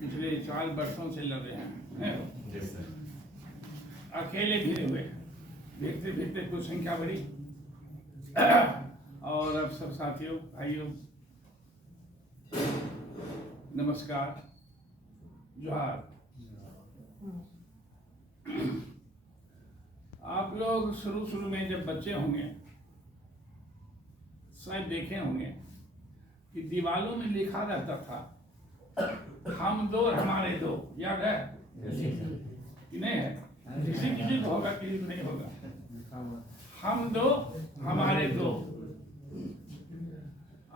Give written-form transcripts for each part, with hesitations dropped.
पिछले 4 वर्षों से लड़ रहे हैं, अकेले भिड़े हुए, देखते देखते कुछ संख्या बढ़ी। और अब सब साथियों भाइयों नमस्कार, जोहार। आप लोग शुरू में जब बच्चे होंगे शायद देखे होंगे कि दीवालों में लिखा रहता था हम दो और हमारे दो, याद है कि नहीं है? किसी को होगा, किसी को नहीं होगा। हम दो हमारे दो।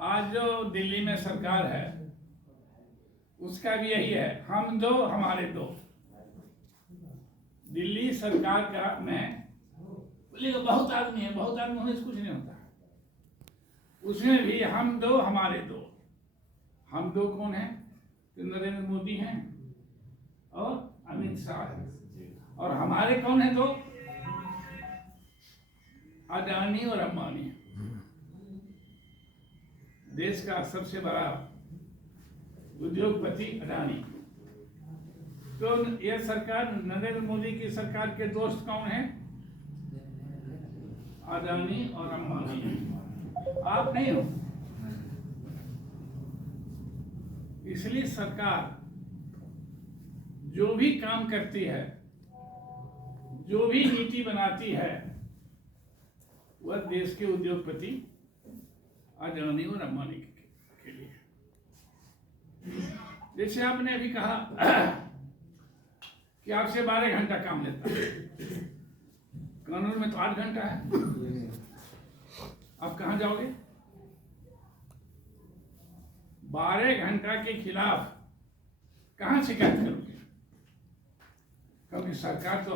आज जो दिल्ली में सरकार है उसका भी यही है, हम दो हमारे दो। दिल्ली सरकार का में बहुत आदमी है, बहुत आदमी होने से कुछ नहीं होता। उसमें भी हम दो हमारे दो। हम दो कौन है? तो नरेंद्र मोदी हैं और अमित शाह हैं। और हमारे कौन है? तो अडानी और अंबानी। देश का सबसे बड़ा उद्योगपति अडानी। तो यह सरकार, नरेंद्र मोदी की सरकार के दोस्त कौन है? अडानी और अंबानी। आप नहीं हो। इसलिए सरकार जो भी काम करती है, जो भी नीति बनाती है, वह देश के उद्योगपति अडानी और अंबानी के लिए। जैसे आपने अभी कहा कि आपसे 12 घंटा काम लेता है, कानून में तो 8 घंटा है। आप कहाँ जाओगे? 12 घंटा के खिलाफ कहाँ शिकायत करोगे? क्योंकि सरकार तो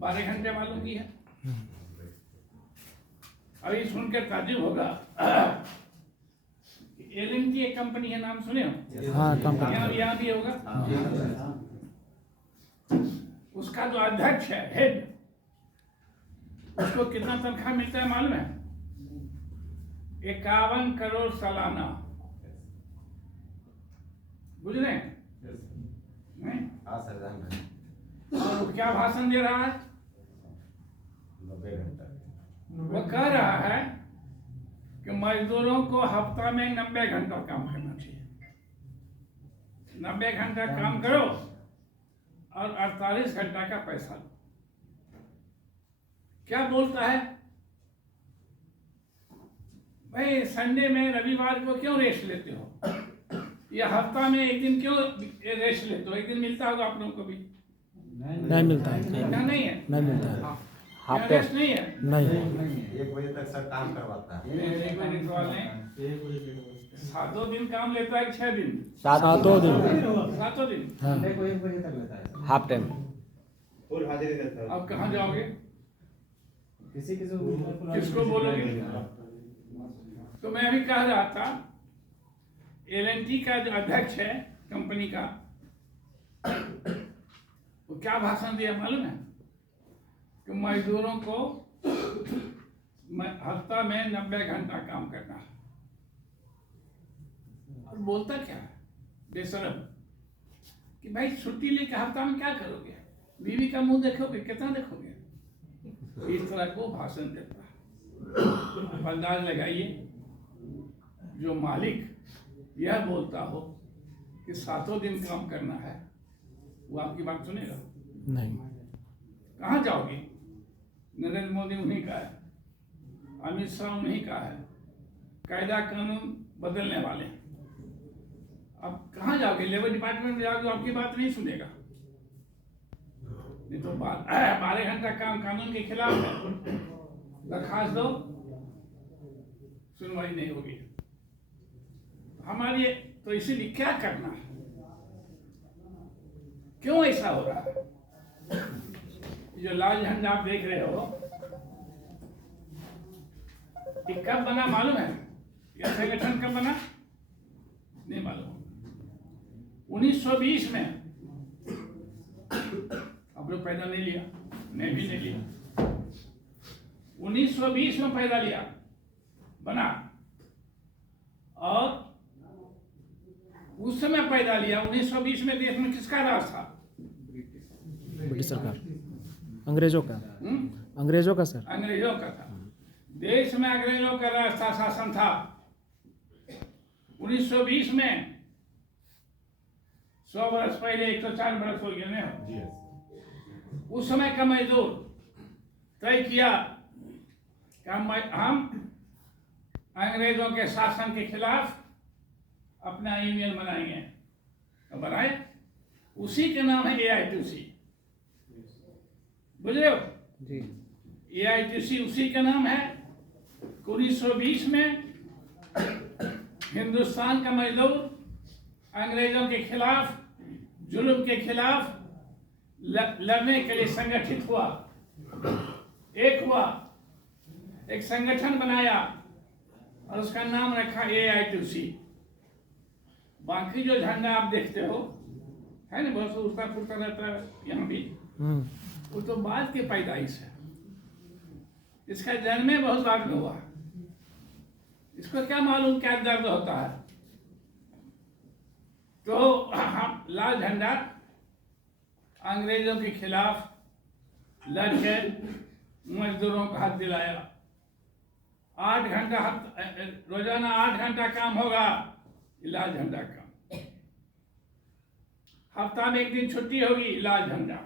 12 घंटे वालों की है। अभी सुनकर ताज्जुब होगा, एल&टी एक कंपनी है, नाम सुने हो? हाँ, यहाँ भी होगा। उसका जो अध्यक्ष है, हेड, उसको कितना तनख्वाह मिलता है मालूम है? 51 करोड़ सालाना। बुझ रहे हैं? और वो क्या भाषण दे रहा है? 90 घंटा। वो कह रहा है कि मजदूरों को हफ्ता में 90 घंटा काम करना चाहिए। 90 घंटा काम करो और 48 घंटा का पैसा लो। क्या बोलता है भाई? संडे में, रविवार को क्यों रेस्ट लेते हो? या हफ्ता में एक दिन क्यों रेस्ट लेते हो? एक दिन मिलता होगा आप लोगों को भी? नहीं मिलता है। नहीं है, नहीं मिलता है। हाफ रेस्ट नहीं है। नहीं 1 बजे तक सर काम करवाता है। एक बजे सवाल नहीं, 7 दिन काम लेता है, 6 दिन? 7 दिन। 7 दिन। हाँ, 1 बजे तक लेता है। Half time. फुल हाजिरी देता है। अब कहाँ जाओगे? किसको बोलोगे? तो मैं अभी कह रहा था, एल&टी का जो अध्यक्ष है कंपनी का, वो क्या भाषण दिया मालूम है? कि मजदूरों को हफ्ता में 90 घंटा काम करना है। और बोलता क्या है बेशरम कि भाई छुट्टी लेकर हफ्ता में क्या करोगे? बीवी का मुंह देखोगे? कितना देखोगे? इस तरह को भाषण देता है। अंदाज लगाइए, जो मालिक यह बोलता हो कि 7 दिन काम करना है, वो आपकी बात सुनेगा? नहीं। कहाँ जाओगे? नरेंद्र मोदी उन्हीं का है, अमित शाह उन्हीं का है, कायदा कानून बदलने वाले। अब कहाँ जाओगे? लेबर डिपार्टमेंट में जाओगे, आपकी बात नहीं सुनेगा। नहीं तो 12 घंटा काम कानून के खिलाफ है, दरखास्त दो, सुनवाई नहीं होगी हमारी। तो इसीलिए क्या करना है? क्यों ऐसा हो रहा है? जो लाल झंडा आप देख रहे हो, ये कब बना मालूम है? यह संगठन कब बना? नहीं मालूम। 1920 में। आप लोग पैदा नहीं लिया, मैं भी नहीं लिया। 1920 में पैदा लिया, बना। और उस समय पैदा लिया। 1920 में देश में किसका राज था? ब्रिटिश सरकार, अंग्रेजों का। हम्म? अंग्रेजों का सर। अंग्रेजों का था। देश में अंग्रेजों का राज था, शासन था। 1920 में 100 वर्ष पहले, 104 वर्ष हो गए ना। उस समय का मजदूर तय किया कि हम अंग्रेजों के शासन के खिलाफ अपना यूनियन बनाएंगे। तो बनाए, उसी के नाम है AITUC। बुझ रहे हो? जी। AITUC उसी का नाम है। 1920 में हिंदुस्तान का मजदूर अंग्रेजों के खिलाफ, जुल्म के खिलाफ लड़ने के लिए संगठित हुआ, एक हुआ, एक संगठन बनाया और उसका नाम रखा AITUC। बाकी जो झंडा आप देखते हो है ना, बहुत उड़ता फुड़ता रहता है यहाँ भी, वो तो बाद की पैदाइश है। इसका जन्म बहुत बाद में हुआ। इसको क्या मालूम क्या दर्द होता है। तो हम लाल झंडा अंग्रेजों के खिलाफ लड़के मजदूरों को हाथ दिलाया। 8 घंटा रोजाना 8 घंटा काम होगा, लाल झंडा का। हफ्ता में 1 दिन छुट्टी होगी, लाल झंडा।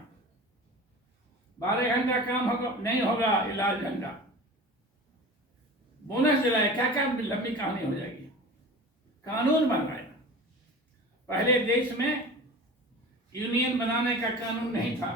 12 घंटा काम होगा, नहीं होगा, लाल झंडा। बोनस दिलाया, क्या क्या लंबी कहानी हो जाएगी। कानून बनाया। पहले देश में यूनियन बनाने का कानून नहीं था।